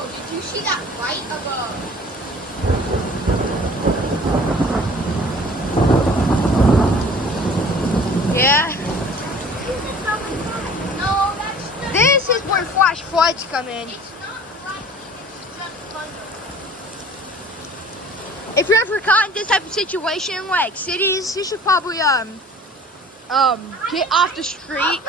Yo, did you see that fight of Yeah. No, that's just This is where flash floods come in. It's not lightning, it's just thunder. If you're ever caught in this type of situation, like cities, you should probably get off the street.